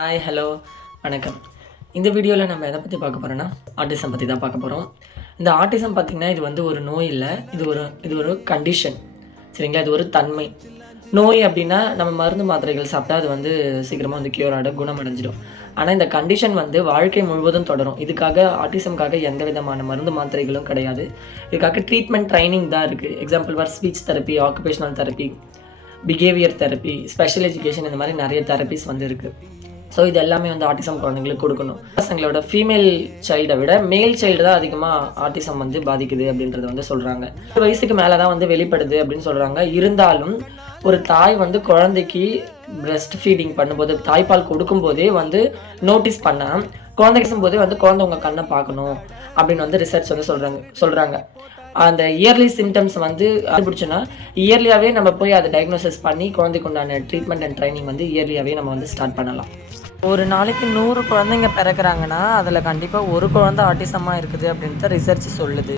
Hi, hello, வணக்கம். இந்த வீடியோவில் நம்ம எதை பற்றி பார்க்க போகிறோன்னா, ஆட்டிசம் பற்றி தான் பார்க்க போகிறோம். இந்த ஆட்டிசம் பார்த்திங்கன்னா, இது வந்து ஒரு நோய் இல்லை, இது ஒரு கண்டிஷன். சரிங்களா? இது ஒரு தன்மை. நோய் அப்படின்னா, நம்ம மருந்து மாத்திரைகள் சாப்பிட்டா அது வந்து சீக்கிரமாக வந்து க்யூர் ஆகிடும், குணமடைஞ்சிடும். ஆனால் இந்த கண்டிஷன் வந்து வாழ்க்கை முழுவதும் தொடரும். இதுக்காக ஆட்டிசம்காக எந்த விதமான மருந்து மாத்திரைகளும் கிடையாது. இதுக்காக ட்ரீட்மெண்ட் ட்ரைனிங் தான் இருக்குது. Example for speech therapy, occupational therapy, behaviour therapy, special education, இந்த மாதிரி நிறைய தெரப்பிஸ் வந்து இருக்குது. ஸோ இது எல்லாமே வந்து ஆட்டிசம் குழந்தைங்களுக்கு கொடுக்கணும். பசங்களோட ஃபீமேல் சைல்டை விட மேல் சைல்டு தான் அதிகமாக ஆட்டிசம் வந்து பாதிக்குது அப்படின்றத வந்து சொல்கிறாங்க. 1 வயசுக்கு மேலே தான் வந்து வெளிப்படுது அப்படின்னு சொல்கிறாங்க. இருந்தாலும் ஒரு தாய் வந்து குழந்தைக்கு பிரெஸ்ட் ஃபீடிங் பண்ணும்போது, தாய்ப்பால் கொடுக்கும்போதே வந்து நோட்டீஸ் பண்ணால், குழந்தை பேசும்போதே வந்து குழந்தை உங்கள் கண்ணை பார்க்கணும் அப்படின்னு வந்து ரிசர்ச் வந்து சொல்கிறாங்க. அந்த இயர்லி சிம்டம்ஸ் வந்து கண்டுபிடிச்சோன்னா இயர்லியாகவே நம்ம போய் அதை டயக்னோசிஸ் பண்ணி குழந்தைக்கு உண்டான ட்ரீட்மெண்ட் அண்ட் ட்ரைனிங் வந்து இயர்லியாகவே நம்ம வந்து ஸ்டார்ட் பண்ணலாம். ஒரு நாளைக்கு 100 குழந்தைங்க பிறக்கிறாங்கன்னா அதில் கண்டிப்பாக ஒரு குழந்தை ஆட்டிசமாக இருக்குது அப்படின்ட்டு ரிசர்ச் சொல்லுது.